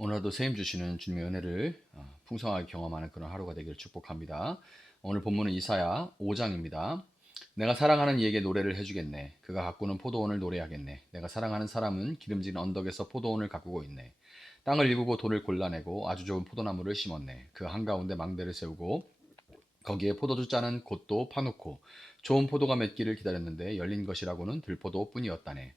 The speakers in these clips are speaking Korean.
오늘도 세임 주시는 주님의 은혜를 풍성하게 경험하는 그런 하루가 되기를 축복합니다. 오늘 본문은 이사야 5장입니다. 내가 사랑하는 이에게 노래를 해주겠네. 그가 가꾸는 포도원을 노래하겠네. 내가 사랑하는 사람은 기름진 언덕에서 포도원을 가꾸고 있네. 땅을 일구고 돌을 골라내고 아주 좋은 포도나무를 심었네. 그 한가운데 망대를 세우고 거기에 포도주 짜는 곳도 파놓고 좋은 포도가 맺기를 기다렸는데 열린 것이라고는 들포도뿐이었다네.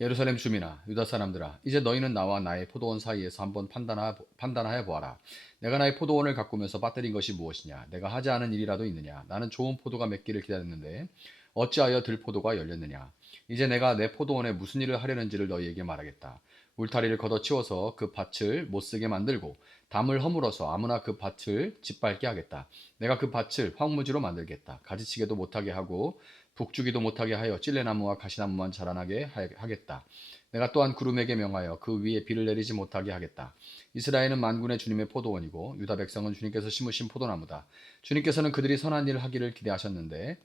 예루살렘 주민아, 유다 사람들아, 이제 너희는 나와 나의 포도원 사이에서 한번 판단하여 보아라. 내가 나의 포도원을 가꾸면서 빠뜨린 것이 무엇이냐? 내가 하지 않은 일이라도 있느냐? 나는 좋은 포도가 맺기를 기다렸는데 어찌하여 들포도가 열렸느냐? 이제 내가 내 포도원에 무슨 일을 하려는지를 너희에게 말하겠다. 울타리를 걷어치워서 그 밭을 못쓰게 만들고 담을 허물어서 아무나 그 밭을 짓밟게 하겠다. 내가 그 밭을 황무지로 만들겠다. 가지치기도 못하게 하고 북주기도 못하게 하여 찔레나무와 가시나무만 자라나게 하겠다. 내가 또한 구름에게 명하여 그 위에 비를 내리지 못하게 하겠다. 이스라엘은 만군의 주님의 포도원이고 유다 백성은 주님께서 심으신 포도나무다. 주님께서는 그들이 선한 일을 하기를 기대하셨는데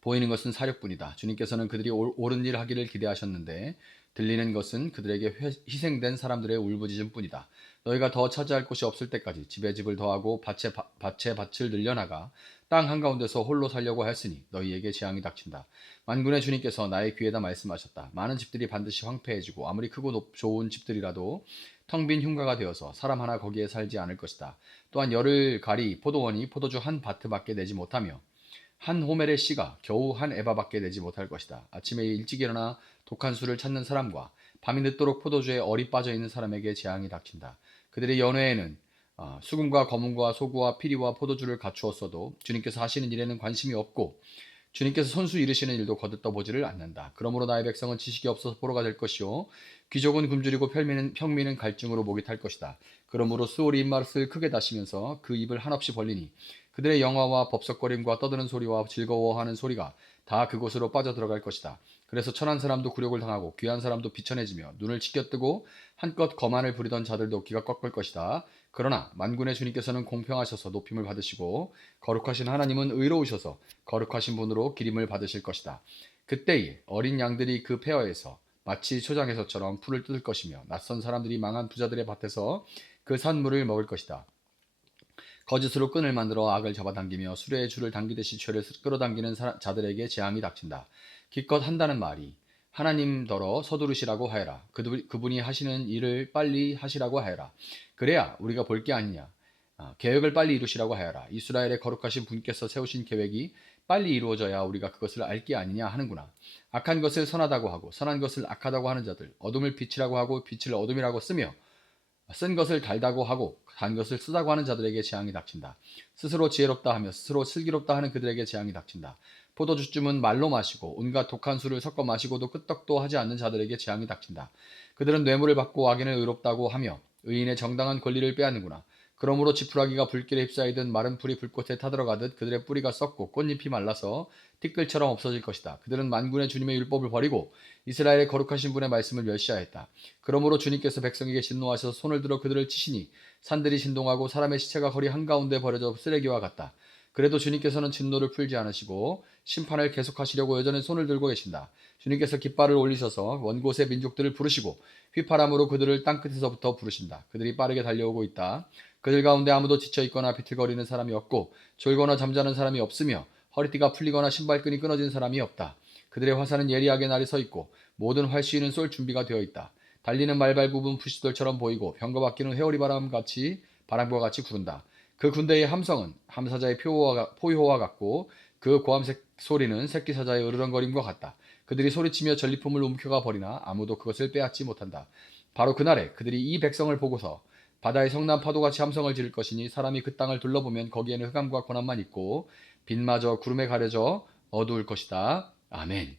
보이는 것은 사력뿐이다. 주님께서는 그들이 옳은 일 하기를 기대하셨는데 들리는 것은 그들에게 희생된 사람들의 울부짖음뿐이다. 너희가 더 차지할 곳이 없을 때까지 집에 집을 더하고 밭에 밭을 늘려나가 땅 한가운데서 홀로 살려고 하였으니 너희에게 재앙이 닥친다. 만군의 주님께서 나의 귀에다 말씀하셨다. 많은 집들이 반드시 황폐해지고 아무리 크고 좋은 집들이라도 텅 빈 흉가가 되어서 사람 하나 거기에 살지 않을 것이다. 또한 열을 가리 포도원이 포도주 한 바트밖에 내지 못하며 한 호멜의 씨가 겨우 한 에바밖에 내지 못할 것이다. 아침에 일찍 일어나 독한 술을 찾는 사람과 밤이 늦도록 포도주에 얼이 빠져 있는 사람에게 재앙이 닥친다. 그들의 연회에는 수금과 검은과 소구와 피리와 포도주를 갖추었어도 주님께서 하시는 일에는 관심이 없고 주님께서 손수 이루시는 일도 거듭떠 보지를 않는다. 그러므로 나의 백성은 지식이 없어서 포로가 될 것이요 귀족은 굶주리고 평민은 갈증으로 목이 탈 것이다. 그러므로 수월이 입맛을 크게 다시면서 그 입을 한없이 벌리니 그들의 영화와 법석거림과 떠드는 소리와 즐거워하는 소리가 다 그곳으로 빠져들어갈 것이다. 그래서 천한 사람도 굴욕을 당하고 귀한 사람도 비천해지며 눈을 치켜뜨고 한껏 거만을 부리던 자들도 귀가 꺾을 것이다. 그러나 만군의 주님께서는 공평하셔서 높임을 받으시고 거룩하신 하나님은 의로우셔서 거룩하신 분으로 기림을 받으실 것이다. 그때에 어린 양들이 그 폐허에서 마치 초장에서처럼 풀을 뜯을 것이며 낯선 사람들이 망한 부자들의 밭에서 그 산물을 먹을 것이다. 거짓으로 끈을 만들어 악을 잡아당기며 수레에 줄을 당기듯이 죄를 끌어당기는 자들에게 재앙이 닥친다. 기껏 한다는 말이 하나님더러 서두르시라고 하여라. 그분이 하시는 일을 빨리 하시라고 하여라. 그래야 우리가 볼 게 아니냐. 계획을 빨리 이루시라고 하여라. 이스라엘의 거룩하신 분께서 세우신 계획이 빨리 이루어져야 우리가 그것을 알 게 아니냐 하는구나. 악한 것을 선하다고 하고 선한 것을 악하다고 하는 자들, 어둠을 빛이라고 하고 빛을 어둠이라고 쓰며 쓴 것을 달다고 하고 단 것을 쓰다고 하는 자들에게 재앙이 닥친다. 스스로 지혜롭다 하며 스스로 슬기롭다 하는 그들에게 재앙이 닥친다. 포도주쯤은 말로 마시고 온갖 독한 술을 섞어 마시고도 끄떡도 하지 않는 자들에게 재앙이 닥친다. 그들은 뇌물을 받고 악인을 의롭다고 하며 의인의 정당한 권리를 빼앗는구나. 그러므로 지푸라기가 불길에 휩싸이듯 마른 풀이 불꽃에 타들어가듯 그들의 뿌리가 썩고 꽃잎이 말라서 티끌처럼 없어질 것이다. 그들은 만군의 주님의 율법을 버리고 이스라엘의 거룩하신 분의 말씀을 멸시하였다. 그러므로 주님께서 백성에게 진노하셔서 손을 들어 그들을 치시니 산들이 진동하고 사람의 시체가 거리 한가운데 버려져 쓰레기와 같다. 그래도 주님께서는 진노를 풀지 않으시고 심판을 계속하시려고 여전히 손을 들고 계신다. 주님께서 깃발을 올리셔서 원곳의 민족들을 부르시고 휘파람으로 그들을 땅끝에서부터 부르신다. 그들이 빠르게 달려오고 있다. 그들 가운데 아무도 지쳐 있거나 비틀거리는 사람이 없고 졸거나 잠자는 사람이 없으며 허리띠가 풀리거나 신발끈이 끊어진 사람이 없다. 그들의 화살은 예리하게 날이 서 있고 모든 활시위는 쏠 준비가 되어 있다. 달리는 말발굽은 부시돌처럼 보이고 병거바퀴는 회오리 바람과 같이 구른다. 그 군대의 함성은 함사자의 포효와 같고 그 고함색 소리는 새끼 사자의 으르렁거림과 같다. 그들이 소리치며 전리품을 움켜가 버리나 아무도 그것을 빼앗지 못한다. 바로 그날에 그들이 이 백성을 보고서 바다의 성난 파도같이 함성을 지를 것이니 사람이 그 땅을 둘러보면 거기에는 흑암과 고난만 있고 빛마저 구름에 가려져 어두울 것이다. 아멘.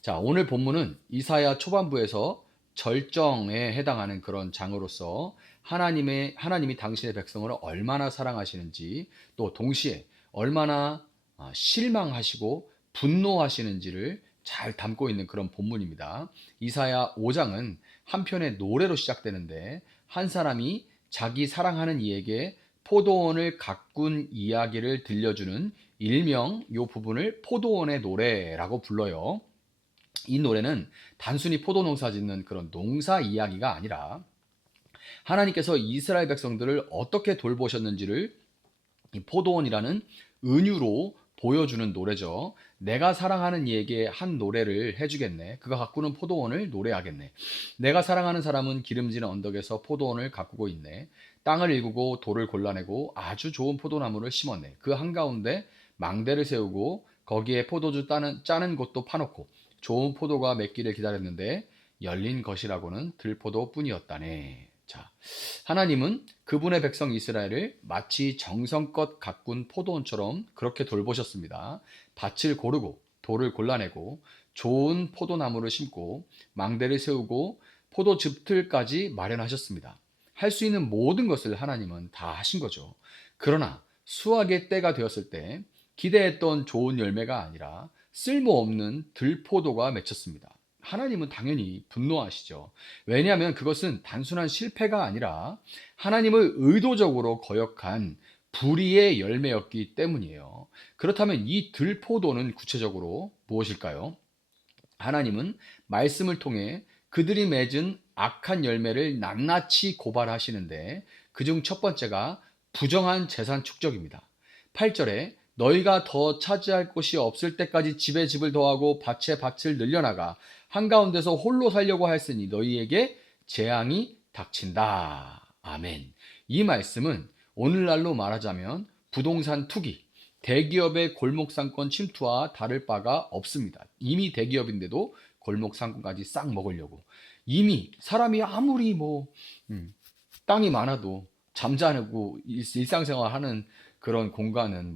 자, 오늘 본문은 이사야 초반부에서 절정에 해당하는 그런 장으로서 하나님이 당신의 백성을 얼마나 사랑하시는지 또 동시에 얼마나 실망하시고 분노하시는지를 잘 담고 있는 그런 본문입니다. 이사야 5장은 한편의 노래로 시작되는데 한 사람이 자기 사랑하는 이에게 포도원을 가꾼 이야기를 들려주는 일명 이 부분을 포도원의 노래라고 불러요. 이 노래는 단순히 포도 농사 짓는 그런 농사 이야기가 아니라 하나님께서 이스라엘 백성들을 어떻게 돌보셨는지를 이 포도원이라는 은유로 보여주는 노래죠. 내가 사랑하는 이에게 한 노래를 해주겠네. 그가 가꾸는 포도원을 노래하겠네. 내가 사랑하는 사람은 기름진 언덕에서 포도원을 가꾸고 있네. 땅을 일구고 돌을 골라내고 아주 좋은 포도나무를 심었네. 그 한가운데 망대를 세우고 거기에 포도주 짜는 곳도 파놓고 좋은 포도가 맺기를 기다렸는데 열린 것이라고는 들포도뿐이었다네. 자, 하나님은 그분의 백성 이스라엘을 마치 정성껏 가꾼 포도원처럼 그렇게 돌보셨습니다. 밭을 고르고 돌을 골라내고 좋은 포도나무를 심고 망대를 세우고 포도즙틀까지 마련하셨습니다. 할 수 있는 모든 것을 하나님은 다 하신 거죠. 그러나 수확의 때가 되었을 때 기대했던 좋은 열매가 아니라 쓸모없는 들포도가 맺혔습니다. 하나님은 당연히 분노하시죠. 왜냐하면 그것은 단순한 실패가 아니라 하나님을 의도적으로 거역한 불의의 열매였기 때문이에요. 그렇다면 이 들포도는 구체적으로 무엇일까요? 하나님은 말씀을 통해 그들이 맺은 악한 열매를 낱낱이 고발하시는데 그중 첫 번째가 부정한 재산 축적입니다. 8절에 너희가 더 차지할 곳이 없을 때까지 집에 집을 더하고 밭에 밭을 늘려나가 한가운데서 홀로 살려고 하였으니 너희에게 재앙이 닥친다. 아멘. 이 말씀은 오늘날로 말하자면 부동산 투기, 대기업의 골목상권 침투와 다를 바가 없습니다. 이미 대기업인데도 골목상권까지 싹 먹으려고. 이미 사람이 아무리 땅이 많아도 잠자고 일상생활 하는 그런 공간은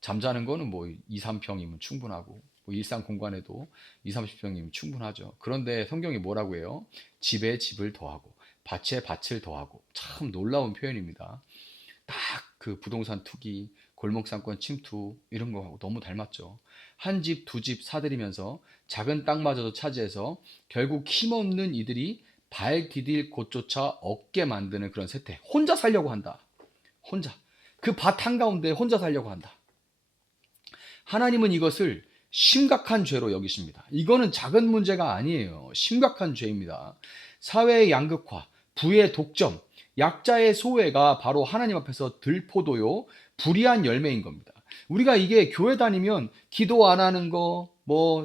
잠자는 거는 2, 3평이면 충분하고 일상 공간에도 2, 30평이면 충분하죠. 그런데 성경이 뭐라고 해요? 집에 집을 더하고 밭에 밭을 더하고. 참 놀라운 표현입니다. 딱 그 부동산 투기, 골목상권 침투 이런 거하고 너무 닮았죠. 한 집, 두 집 사들이면서 작은 땅마저도 차지해서 결국 힘없는 이들이 발 디딜 곳조차 없게 만드는 그런 세태. 혼자 살려고 한다. 혼자. 그 밭 한가운데 혼자 살려고 한다. 하나님은 이것을 심각한 죄로 여기십니다. 이거는 작은 문제가 아니에요. 심각한 죄입니다. 사회의 양극화, 부의 독점, 약자의 소외가 바로 하나님 앞에서 들포도요, 불의한 열매인 겁니다. 우리가 이게 교회 다니면 기도 안 하는 거,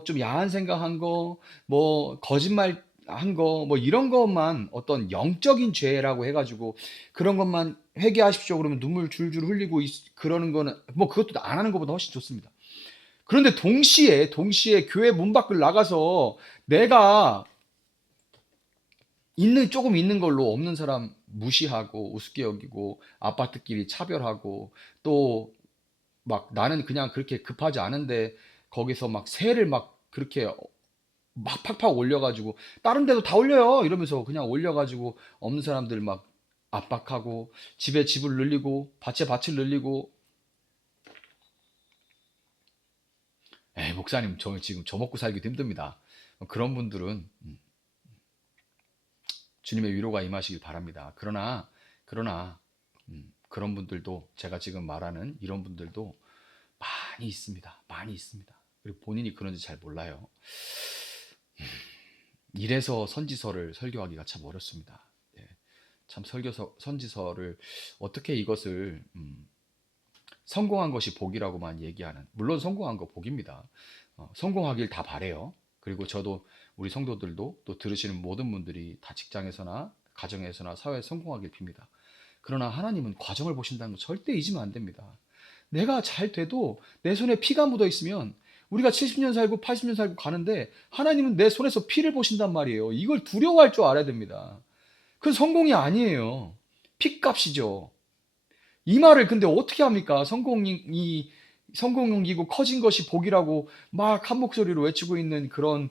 좀 야한 생각한 거, 거짓말 한 거, 이런 것만 어떤 영적인 죄라고 해가지고 그런 것만 회개하십시오 그러면 눈물 줄줄 흘리고 그러는 거는 그것도 안 하는 것보다 훨씬 좋습니다. 그런데 동시에 교회 문 밖을 나가서 내가 조금 있는 걸로 없는 사람 무시하고 우습게 여기고 아파트끼리 차별하고 또 막 나는 그냥 그렇게 급하지 않은데 거기서 막 세를 막 그렇게 막 팍팍 올려가지고 다른 데도 다 올려요 이러면서 그냥 올려가지고 없는 사람들 막 압박하고 집에 집을 늘리고 밭에 밭을 늘리고. 에이, 목사님, 저 지금 저 먹고 살기도 힘듭니다. 그런 분들은 주님의 위로가 임하시길 바랍니다. 그러나, 그런 분들도, 제가 지금 말하는 이런 분들도 많이 있습니다. 많이 있습니다. 그리고 본인이 그런지 잘 몰라요. 이래서 선지서를 설교하기가 참 어렵습니다. 예, 참 선지서를 어떻게 이것을 성공한 것이 복이라고만 얘기하는, 물론 성공한 거 복입니다. 성공하길 다 바래요. 그리고 저도 우리 성도들도 또 들으시는 모든 분들이 다 직장에서나 가정에서나 사회에 성공하길 빕니다. 그러나 하나님은 과정을 보신다는 거 절대 잊으면 안 됩니다. 내가 잘 돼도 내 손에 피가 묻어 있으면 우리가 70년 살고 80년 살고 가는데 하나님은 내 손에서 피를 보신단 말이에요. 이걸 두려워할 줄 알아야 됩니다. 그건 성공이 아니에요. 피값이죠. 이 말을 근데 어떻게 합니까? 성공이고 커진 것이 복이라고 막 한 목소리로 외치고 있는 그런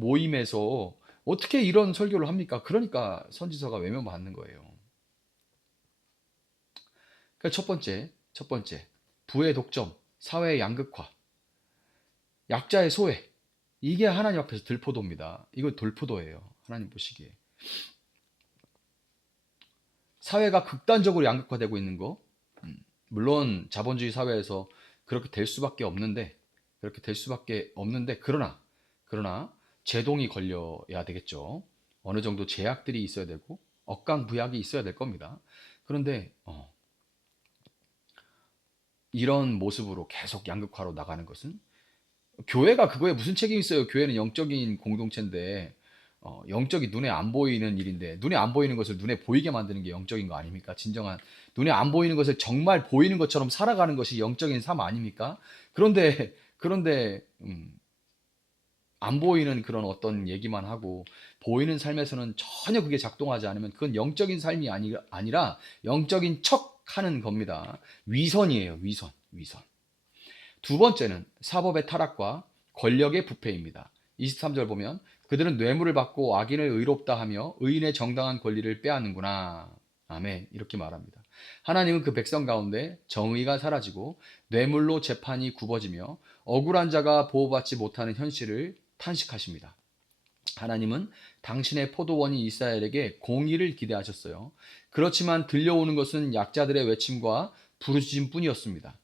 모임에서 어떻게 이런 설교를 합니까? 그러니까 선지서가 외면받는 거예요. 그러니까 첫 번째, 부의 독점, 사회의 양극화, 약자의 소외. 이게 하나님 앞에서 들포도입니다. 이거 돌포도예요. 하나님 보시기에. 사회가 극단적으로 양극화되고 있는 거. 물론 자본주의 사회에서 그렇게 될 수밖에 없는데, 그러나 제동이 걸려야 되겠죠. 어느 정도 제약들이 있어야 되고, 억강부약이 있어야 될 겁니다. 그런데 이런 모습으로 계속 양극화로 나가는 것은, 교회가 그거에 무슨 책임이 있어요? 교회는 영적인 공동체인데, 영적이 눈에 안 보이는 일인데, 눈에 안 보이는 것을 눈에 보이게 만드는 게 영적인 거 아닙니까? 진정한 눈에 안 보이는 것을 정말 보이는 것처럼 살아가는 것이 영적인 삶 아닙니까? 그런데 안 보이는 그런 어떤 얘기만 하고, 보이는 삶에서는 전혀 그게 작동하지 않으면 그건 영적인 삶이 아니라 영적인 척 하는 겁니다. 위선이에요. 위선. 두 번째는 사법의 타락과 권력의 부패입니다. 23절 보면, 그들은 뇌물을 받고 악인을 의롭다 하며 의인의 정당한 권리를 빼앗는구나. 아멘. 이렇게 말합니다. 하나님은 그 백성 가운데 정의가 사라지고 뇌물로 재판이 굽어지며 억울한 자가 보호받지 못하는 현실을 탄식하십니다. 하나님은 당신의 포도원이 이스라엘에게 공의를 기대하셨어요. 그렇지만 들려오는 것은 약자들의 외침과 부르짖음 뿐이었습니다.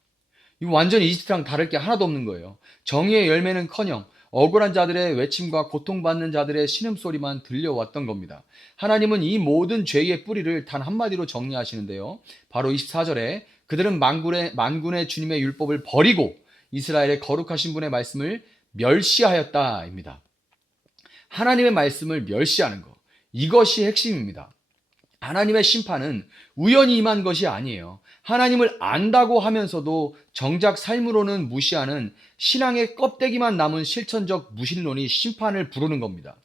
이 완전히 이집트랑 다를 게 하나도 없는 거예요. 정의의 열매는커녕 억울한 자들의 외침과 고통받는 자들의 신음소리만 들려왔던 겁니다. 하나님은 이 모든 죄의 뿌리를 단 한마디로 정리하시는데요. 바로 24절에 그들은 만군의 주님의 율법을 버리고 이스라엘의 거룩하신 분의 말씀을 멸시하였다입니다. 하나님의 말씀을 멸시하는 것. 이것이 핵심입니다. 하나님의 심판은 우연히 임한 것이 아니에요. 하나님을 안다고 하면서도 정작 삶으로는 무시하는 신앙의 껍데기만 남은 실천적 무신론이 심판을 부르는 겁니다.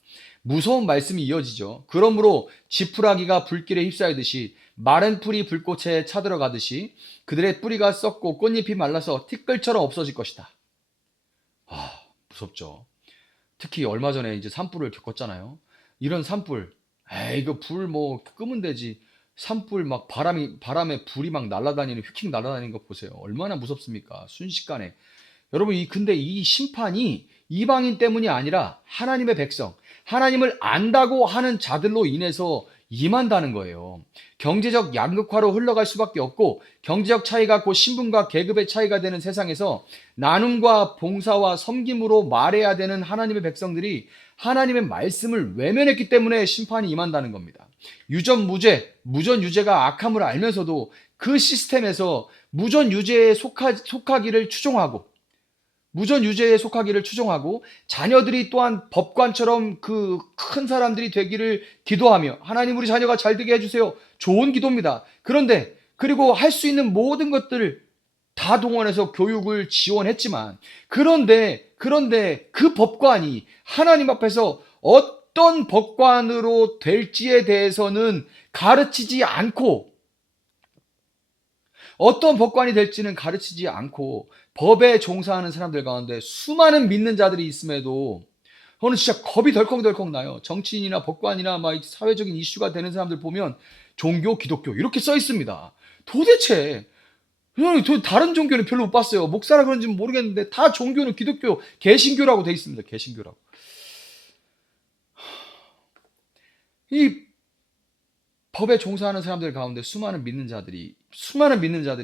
무서운 말씀이 이어지죠. 그러므로 지푸라기가 불길에 휩싸이듯이 마른 풀이 불꽃에 차들어가듯이 그들의 뿌리가 썩고 꽃잎이 말라서 티끌처럼 없어질 것이다. 무섭죠. 특히 얼마 전에 이제 산불을 겪었잖아요. 이런 산불, 에이, 이거 불 뭐 끄면 되지. 산불 막 바람에 불이 막 날아다니는, 휙휙 날아다니는 거 보세요. 얼마나 무섭습니까? 순식간에. 여러분, 근데 이 심판이 이방인 때문이 아니라 하나님의 백성, 하나님을 안다고 하는 자들로 인해서 임한다는 거예요. 경제적 양극화로 흘러갈 수밖에 없고, 경제적 차이가 곧 신분과 계급의 차이가 되는 세상에서 나눔과 봉사와 섬김으로 말해야 되는 하나님의 백성들이 하나님의 말씀을 외면했기 때문에 심판이 임한다는 겁니다. 무전유죄가 악함을 알면서도 그 시스템에서 무전유죄에 속하기를 추종하고, 자녀들이 또한 법관처럼 그 큰 사람들이 되기를 기도하며, 하나님 우리 자녀가 잘 되게 해주세요. 좋은 기도입니다. 그리고 할 수 있는 모든 것들을 다 동원해서 교육을 지원했지만, 그런데 그 법관이 하나님 앞에서 어떤 법관으로 될지에 대해서는 가르치지 않고, 어떤 법관이 될지는 가르치지 않고 법에 종사하는 사람들 가운데 수많은 믿는 자들이 있음에도 저는 진짜 겁이 덜컹덜컹 나요. 정치인이나 법관이나 막 사회적인 이슈가 되는 사람들 보면 종교, 기독교 이렇게 써 있습니다. 도대체 저 다른 종교는 별로 못 봤어요. 목사라 그런지 모르겠는데 다 종교는 기독교, 개신교라고 돼 있습니다. 개신교라고. 이 법에 종사하는 사람들 가운데 수많은 믿는 자들이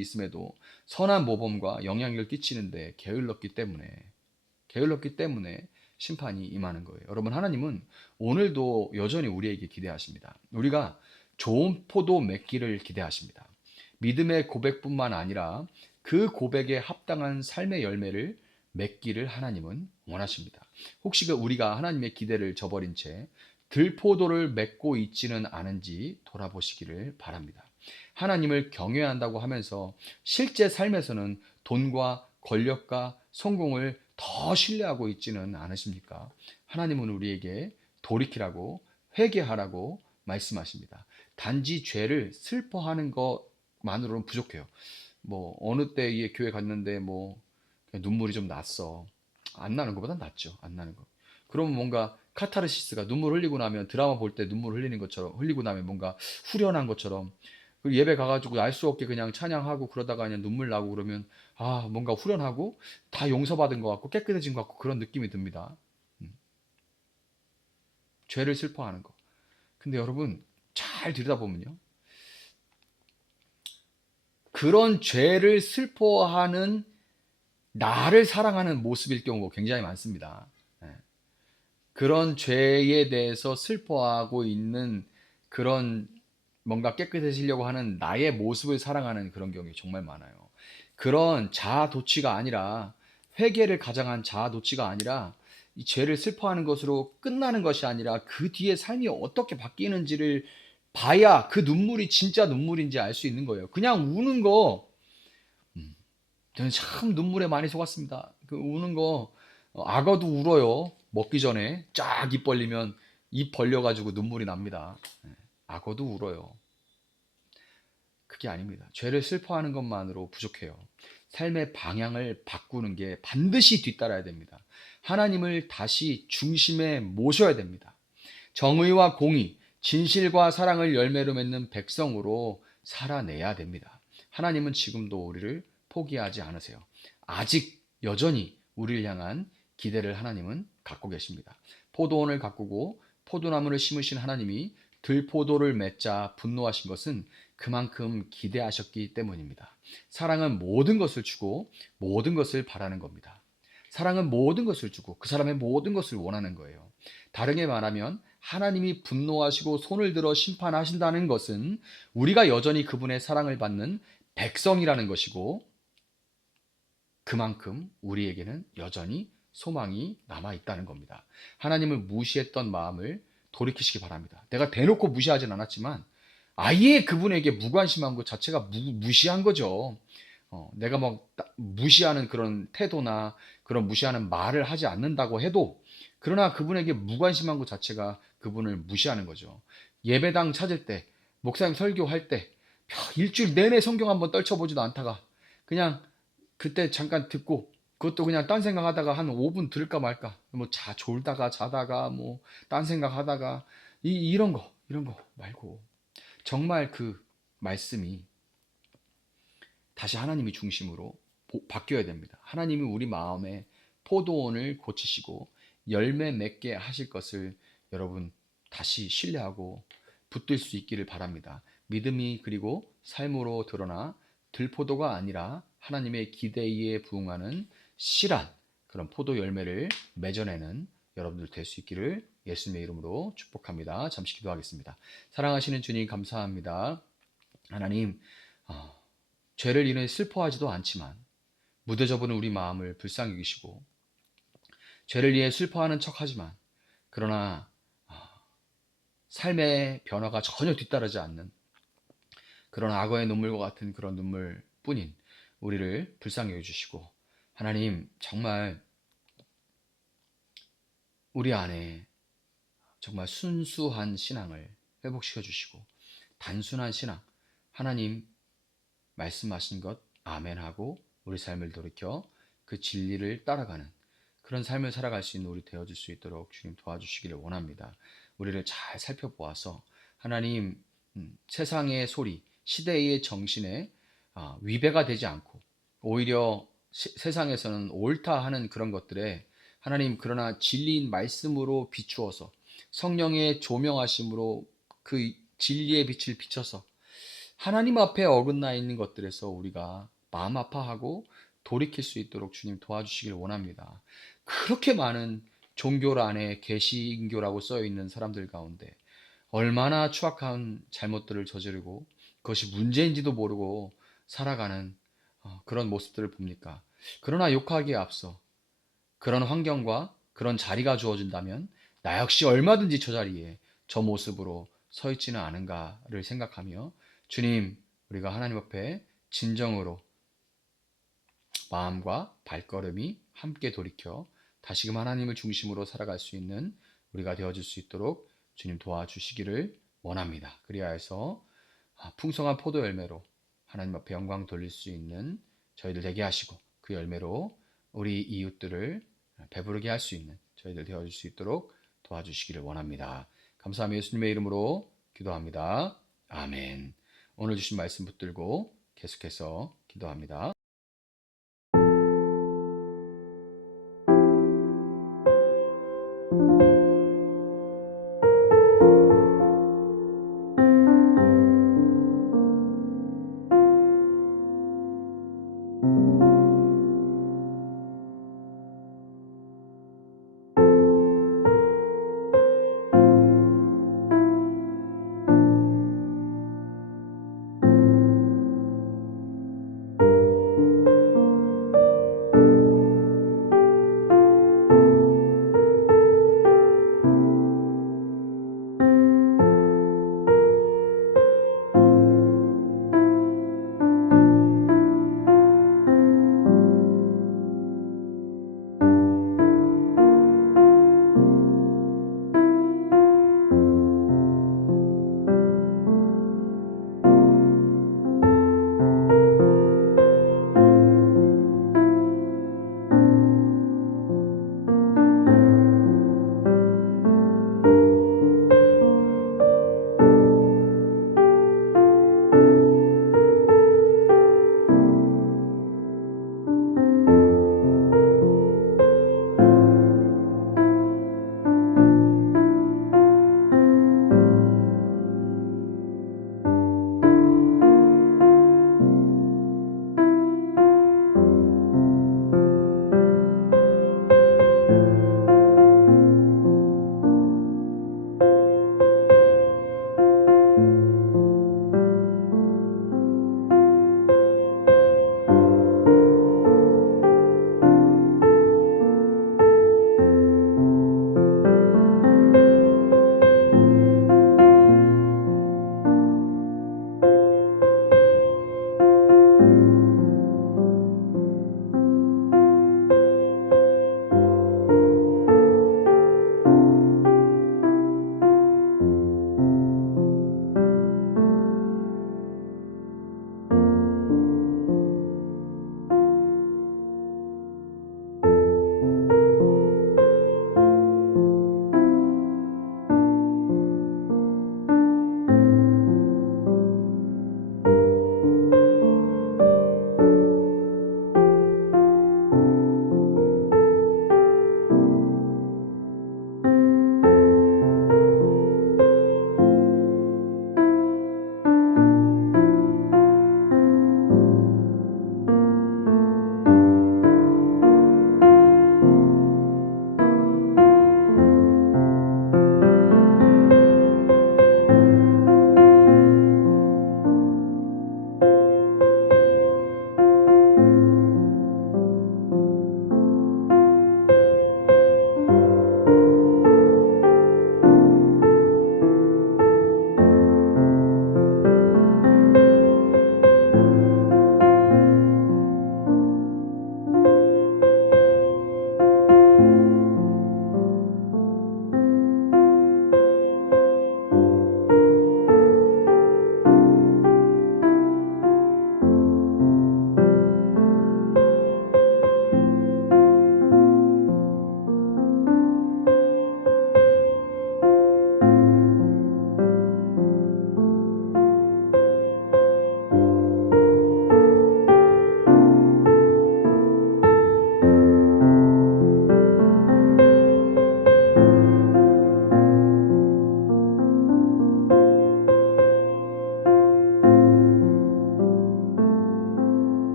있음에도 선한 모범과 영향력을 끼치는데 게을렀기 때문에 심판이 임하는 거예요. 여러분, 하나님은 오늘도 여전히 우리에게 기대하십니다. 우리가 좋은 포도 맺기를 기대하십니다. 믿음의 고백뿐만 아니라 그 고백에 합당한 삶의 열매를 맺기를 하나님은 원하십니다. 혹시 우리가 하나님의 기대를 저버린 채 들포도를 맺고 있지는 않은지 돌아보시기를 바랍니다. 하나님을 경외한다고 하면서 실제 삶에서는 돈과 권력과 성공을 더 신뢰하고 있지는 않으십니까? 하나님은 우리에게 돌이키라고, 회개하라고 말씀하십니다. 단지 죄를 슬퍼하는 것만으로는 부족해요. 뭐 어느 때에 교회 갔는데 뭐 눈물이 좀 났어. 안 나는 것보다 낫죠. 안 나는 거. 그러면 뭔가 카타르시스가, 눈물 흘리고 나면, 드라마 볼 때 눈물 흘리는 것처럼, 흘리고 나면 뭔가 후련한 것처럼, 그리고 예배 가가지고 알 수 없게 그냥 찬양하고 그러다가 그냥 눈물 나고 그러면 뭔가 후련하고 다 용서받은 것 같고 깨끗해진 것 같고 그런 느낌이 듭니다. 죄를 슬퍼하는 거. 근데 여러분 잘 들여다보면요, 그런 죄를 슬퍼하는 나를 사랑하는 모습일 경우가 굉장히 많습니다. 그런 죄에 대해서 슬퍼하고 있는 그런 뭔가 깨끗해지려고 하는 나의 모습을 사랑하는 그런 경우가 정말 많아요. 그런 자아 도취가 아니라 회개를 가장한 자아 도취가 아니라 이 죄를 슬퍼하는 것으로 끝나는 것이 아니라 그 뒤에 삶이 어떻게 바뀌는지를 봐야 그 눈물이 진짜 눈물인지 알 수 있는 거예요. 그냥 우는 거 저는 참 눈물에 많이 속았습니다. 그 우는 거 악어도 울어요. 먹기 전에 쫙 입 벌리면 입 벌려가지고 눈물이 납니다. 악어도 울어요. 그게 아닙니다. 죄를 슬퍼하는 것만으로 부족해요. 삶의 방향을 바꾸는 게 반드시 뒤따라야 됩니다. 하나님을 다시 중심에 모셔야 됩니다. 정의와 공의, 진실과 사랑을 열매로 맺는 백성으로 살아내야 됩니다. 하나님은 지금도 우리를 포기하지 않으세요. 아직 여전히 우리를 향한 기대를 하나님은 갖고 계십니다. 포도원을 가꾸고 포도나무를 심으신 하나님이 들포도를 맺자 분노하신 것은 그만큼 기대하셨기 때문입니다. 사랑은 모든 것을 주고 모든 것을 바라는 겁니다. 사랑은 모든 것을 주고 그 사람의 모든 것을 원하는 거예요. 다르게 말하면 하나님이 분노하시고 손을 들어 심판하신다는 것은 우리가 여전히 그분의 사랑을 받는 백성이라는 것이고 그만큼 우리에게는 여전히 소망이 남아있다는 겁니다. 하나님을 무시했던 마음을 돌이키시기 바랍니다. 내가 대놓고 무시하진 않았지만 아예 그분에게 무관심한 것 자체가 무시한 거죠. 내가 막 무시하는 그런 태도나 그런 무시하는 말을 하지 않는다고 해도 그러나 그분에게 무관심한 것 자체가 그분을 무시하는 거죠. 예배당 찾을 때, 목사님 설교할 때 일주일 내내 성경 한번 떨쳐보지도 않다가 그냥 그때 잠깐 듣고 그것도 그냥 딴 생각하다가 한 5분 들을까 말까 뭐 졸다가 자다가 뭐 딴 생각하다가 이런 거 말고 정말 그 말씀이 다시 하나님이 중심으로 바뀌어야 됩니다. 하나님이 우리 마음에 포도원을 고치시고 열매 맺게 하실 것을 여러분 다시 신뢰하고 붙들 수 있기를 바랍니다. 믿음이 그리고 삶으로 드러나 들포도가 아니라 하나님의 기대에 부응하는 실한 그런 포도 열매를 맺어내는 여러분들 될 수 있기를 예수님의 이름으로 축복합니다. 잠시 기도하겠습니다. 사랑하시는 주님 감사합니다. 하나님 죄를 인해 슬퍼하지도 않지만 무뎌져 버린 우리 마음을 불쌍히 여기시고 죄를 위해 슬퍼하는 척하지만 그러나 삶의 변화가 전혀 뒤따르지 않는 그런 악어의 눈물과 같은 그런 눈물뿐인 우리를 불쌍히 여겨주시고 하나님 정말 우리 안에 정말 순수한 신앙을 회복시켜 주시고 단순한 신앙 하나님 말씀하신 것 아멘하고 우리 삶을 돌이켜 그 진리를 따라가는 그런 삶을 살아갈 수 있는 우리 되어줄 수 있도록 주님 도와주시기를 원합니다. 우리를 잘 살펴보아서 하나님 세상의 소리, 시대의 정신에 위배가 되지 않고 오히려 세상에서는 옳다 하는 그런 것들에 하나님 그러나 진리인 말씀으로 비추어서 성령의 조명하심으로 그 진리의 빛을 비춰서 하나님 앞에 어긋나 있는 것들에서 우리가 마음 아파하고 돌이킬 수 있도록 주님 도와주시길 원합니다. 그렇게 많은 종교 안에 개신교라고 써 있는 사람들 가운데 얼마나 추악한 잘못들을 저지르고 그것이 문제인지도 모르고 살아가는 그런 모습들을 봅니까? 그러나 욕하기에 앞서 그런 환경과 그런 자리가 주어진다면 나 역시 얼마든지 저 자리에 저 모습으로 서 있지는 않은가를 생각하며 주님 우리가 하나님 앞에 진정으로 마음과 발걸음이 함께 돌이켜 다시금 하나님을 중심으로 살아갈 수 있는 우리가 되어질 수 있도록 주님 도와주시기를 원합니다. 그리하여서 풍성한 포도 열매로 하나님 앞에 영광 돌릴 수 있는 저희들 되게 하시고 그 열매로 우리 이웃들을 배부르게 할 수 있는 저희들 되어질 수 있도록 도와주시기를 원합니다. 감사하며 예수님의 이름으로 기도합니다. 아멘. 오늘 주신 말씀 붙들고 계속해서 기도합니다.